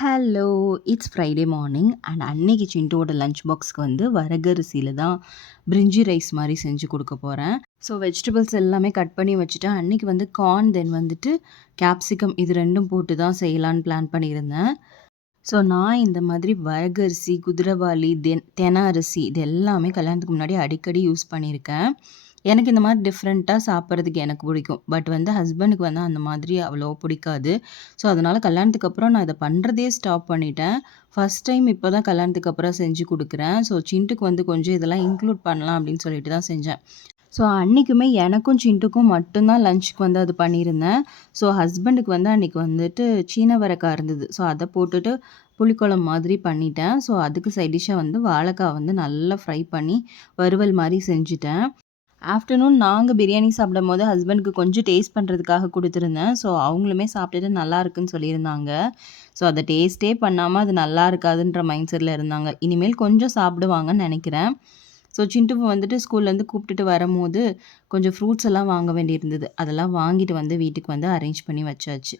Hello! It's Friday morning and அன்னைக்கு சிண்டுவோட lunch பாக்ஸ்க்கு வந்து வரகரிசியில தான் பிரிஞ்சி ரைஸ் மாரி செஞ்சு குடுக்க போறேன். ஸோ வெஜிடபிள்ஸ் எல்லாமே கட் பண்ணி வச்சுட்டேன். அன்னைக்கு வந்து கார்ன் தென் வந்துட்டு கேப்சிகம் இது 2ம் போட்டு தான் செய்யலான்னு பிளான் பண்ணியிருந்தேன். ஸோ நான் இந்த மாதிரி வரகரிசி, குதிரவாளி, தென அரிசி இது எல்லாமே கல்யாணத்துக்கு முன்னாடி அடிக்கடி யூஸ் பண்ணியிருக்கேன். எனக்கு இந்த மாதிரி டிஃப்ரெண்ட்டா சாப்பிட்றதுக்கு எனக்கு பிடிக்கும். பட் வந்து ஹஸ்பண்டுக்கு வந்து அந்த மாதிரி அவ்வளவா பிடிக்காது. ஸோ அதனால கல்யாணத்துக்கு அப்புறம் நான் இத பண்றதே ஸ்டாப் பண்ணிட்டேன். ஃபர்ஸ்ட் டைம் இப்ப தான் கல்யாணத்துக்கு அப்புறம் செஞ்சு குடுக்குறேன். ஸோ சின்ட்டுக்கு வந்து கொஞ்சம் இதெல்லாம் இன்க்ளூட் பண்ணலாம் அப்படின்னு சொல்லிட்டு தான் செஞ்சேன். ஸோ அன்னைக்குமே எனக்கும் சின்ட்டுக்கும் மட்டும் தான் லஞ்சுக்கு வந்து அது பண்ணியிருந்தேன். ஸோ ஹஸ்பண்டுக்கு வந்து அன்னைக்கு வந்துட்டு சீன அவரைக்கா இருந்தது. ஸோ அத போட்டுட்டு புளிக்குழம்பு மாதிரி பண்ணிட்டேன். ஸோ அதுக்கு சைட் டிஷ்ஷா வந்து வாழைக்கா வந்து நல்லா ஃப்ரை பண்ணி வறுவல் மாரி செஞ்சுட்டேன். ஆஃப்டர்நூன் நாங்க பிரியாணி சாப்பிடும்போது ஹஸ்பண்டுக்கு கொஞ்சம் டேஸ்ட் பண்ணுறதுக்காக குடுத்துருந்தேன். ஸோ அவங்களுமே சாப்பிட்டுட்டு நல்லா இருக்குன்னு சொல்லியிருந்தாங்க. ஸோ அத டேஸ்ட்டே பண்ணாம அது நல்லா இருக்காதுன்ற மைண்ட் செட்ல இருந்தாங்க. இனிமேல் கொஞ்சம் சாப்பிடுவாங்கன்னு நெனைக்கிறேன். ஸோ சின்ட்டுவ வந்துட்டு ஸ்கூல்லேருந்து கூப்பிட்டுட்டு வரும்போது, கொஞ்சம் ஃப்ரூட்ஸ் எல்லாம் வாங்க வேண்டியிருந்தது. அதெல்லாம் வாங்கிட்டு வந்து வீட்டுக்கு வந்து அரேஞ்ச் பண்ணி வச்சாச்சு.